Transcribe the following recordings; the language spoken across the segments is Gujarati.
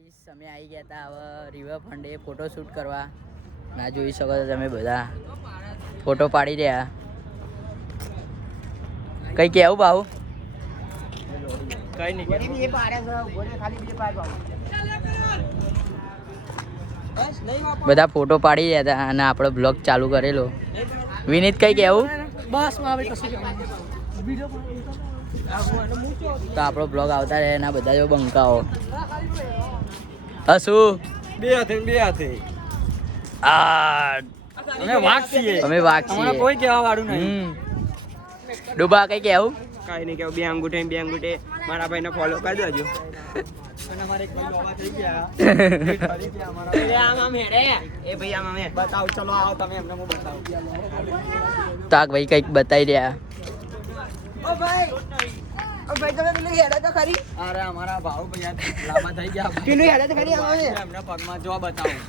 ગાઈસ અમે આવી ગયા હતા હવે રિવરફ્રન્ટે ફોટોશૂટ કરવા. ના જોઈ શકો છો તમે બધા ફોટો પાડી રહ્યા. કઈ કેવું બાબુ? કઈ નહીં બધા ફોટો પાડી રહ્યા હતા અને આપણો બ્લોગ ચાલુ કરેલો. વિનીત કઈ કેવું? બસ તો આપણો બ્લોગ આવતા રહે એના બધા જો બંકાઓ હશું બે હાથે અમે વાઘ છીએ કોઈ કહેવા વાળું નહીં. ડુબા કઈ કેવું? કઈ નહીં કેવું. બે અંગૂઠે મારા ભાઈને ફોલો કરી દેજો. અમારે એક ભાઈ લોવા થઈ ગયા. બતાવ ચલો આવો તમે એમને હું બતાવું. તાક ભાઈ કઈક બતાવી રહ્યા. ઓ ભાઈ તમે પેલું હેડે તો ખરી? અરે અમારા ભાવ ભૈયા લાંબા થઈ ગયા. પેલું હેડે તો ખરી આવે છે એમના પગમાં જો બતાવું.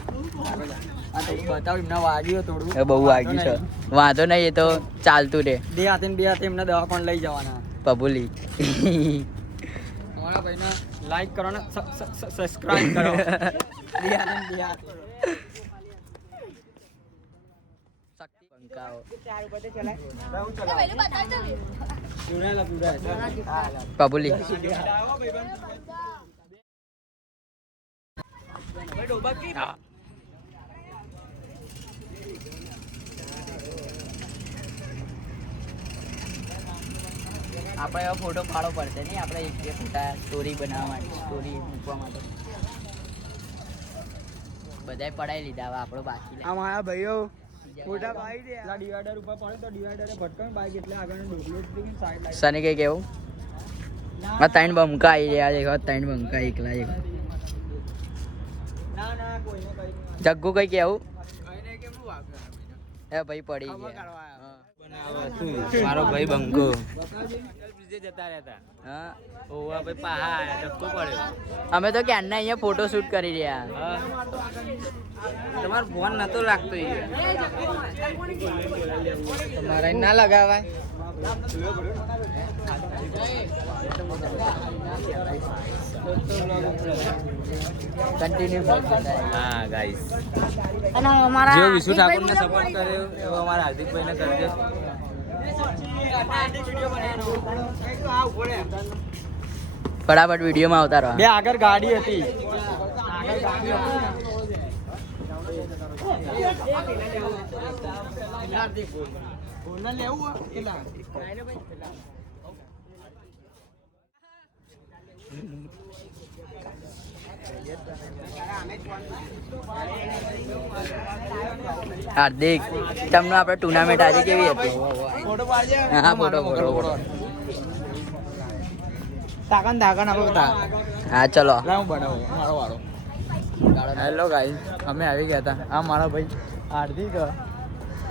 આ થોડું બતાવ એમને વાગ્યું થોડું. એ બહુ વાગ્યું છે. વાંધો નહીં એ તો ચાલતું રે. બે હાથે એમને દવા પણ લઈ જવાના. પબુલી અમારા ભાઈને લાઈક કરો ને સબસ્ક્રાઇબ કરો. બે હાથે શક્તિ બંકાઓ પબુલી આપણે એવો ફોટો પાડવો પડશે નહીં. આપણે એક બે ફોટા સ્ટોરી બનાવવા માટે સ્ટોરી મૂકવા માટે બધાય પડાવી લીધા. હવે આપણો બાકી અમારા ભાઈઓ ફોટા પાડી દે. આ ડિવાઈડર ઉપર પડે તો ડિવાઈડરે ભટકાવી બાઈક એટલે આગળનો ડોકલો સાઈડ લાઈટ. સની કઈ કેવું? આ ત્રણ બંકા આવી રહ્યા છે. ત્રણ બંકા એકલા એક. ના કોઈને કઈ જગ્ગુ કઈ કેવું? કઈને કેમ વાગે એ ભાઈ પડી ગયા. મારો ભાઈ બંકો જતા રહેતા. હા ઓવા ભાઈ પહા ધક્કો પડ્યો. અમે તો ક્યારના અહીંયા ફોટો શૂટ કરી રહ્યા. તમારો ફોન નતો લાગતો તમારા ના લગાવાય. કન્ટિન્યુ. હા ગાઈસ અને અમારા જેવો વિશુ ઠાકોરને સપોર્ટ કર્યો એવો અમારા હાર્દિકભાઈને કરજો. ફટાફટ વિડીયોમાં આવતા રહો. બે આગળ ગાડી હતી. હાર્દિક તમને આપણે ટુર્નામેન્ટ આજે કેવી હતી? હા ફોટો. તાકન આપણે બતા. હા ચલો. હું બનાવું મારો વાળો. હેલો ગાઈસ અમે આવી ગયા હતા. આ મારા ભાઈ હાર્દિક.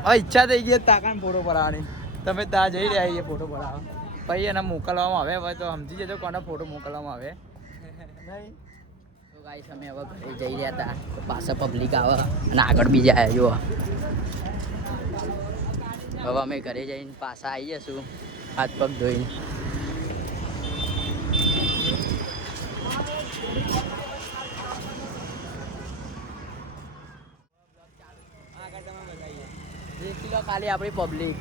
હવે ઈચ્છા થઈ ગઈ તાકાન ફોટો પડાવવાની. તમે ત્યાં જઈ રહ્યા છીએ ફોટો પડાવવા. પછી એને મોકલવામાં આવે. હવે તો સમજી જજો કોને ફોટો મોકલવામાં આવે. નહીં તો ગાઈસ અમે હવે ઘરે જઈ રહ્યા હતા. તો પાછા પબ્લિક આવે અને આગળ બી જાય. જુઓ હવે અમે ઘરે જઈને પાછા આવી જશું હાથ પગ ધોઈને. દેખી લો ખાલી આપણી પબ્લિક.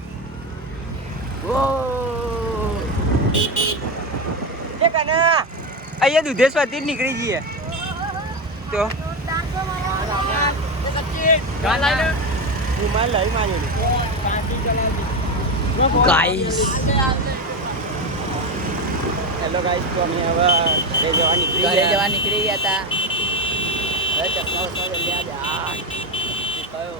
અહીંયા દુધેશ્વરથી જ નીકળી જઈએ તો ગાઈસ હેલો ગાઈસ તો અમે હવે ઘરે જવા નીકળી ગયા હતા. હવે ચશ્મા વસ્મા જલ્દી આ કયો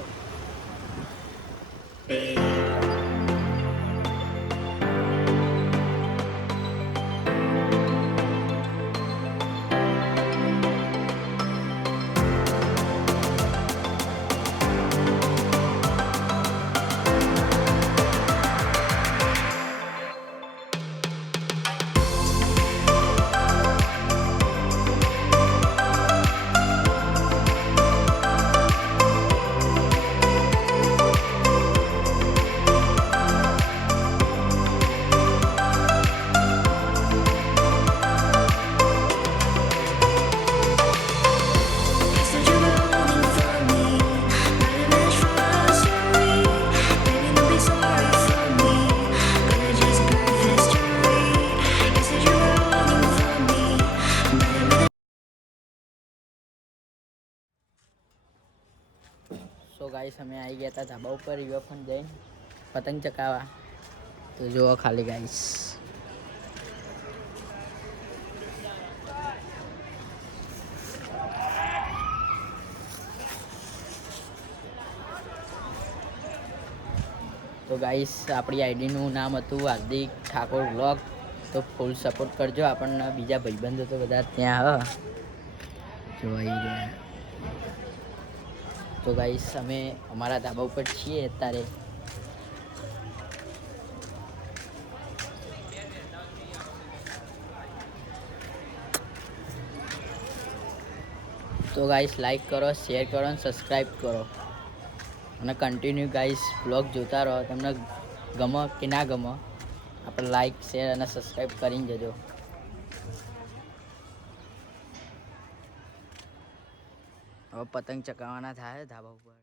સો ગાઈસ અમે આવી ગયા હતા ધાબા ઉપર રિવરફ્રન્ટ જઈને પતંગ ચકાવવા. તો જુઓ ખાલી ગાઈસ. તો ગાઈસ આપણી આઈડીનું નામ હતું હાર્દિક ઠાકોર વ્લોગ. તો ફૂલ સપોર્ટ કરજો આપણને. બીજા ભાઈબંધો તો બધા ત્યાં જોઈ ગયા. તો ગાઈસ અમે અમારા ધાબા ઉપર છીએ અત્યારે. તો ગાઈસ લાઈક કરો, શેર કરો અને સબસ્ક્રાઈબ કરો અને કન્ટિન્યુ ગાઈસ બ્લોગ જોતા રહો. તમને ગમે કે ના ગમે આપણે લાઈક શેર અને સબસ્ક્રાઈબ કરીને જજો. હવે પતંગ ચકાવવાના થાય ધાબા ઉપર.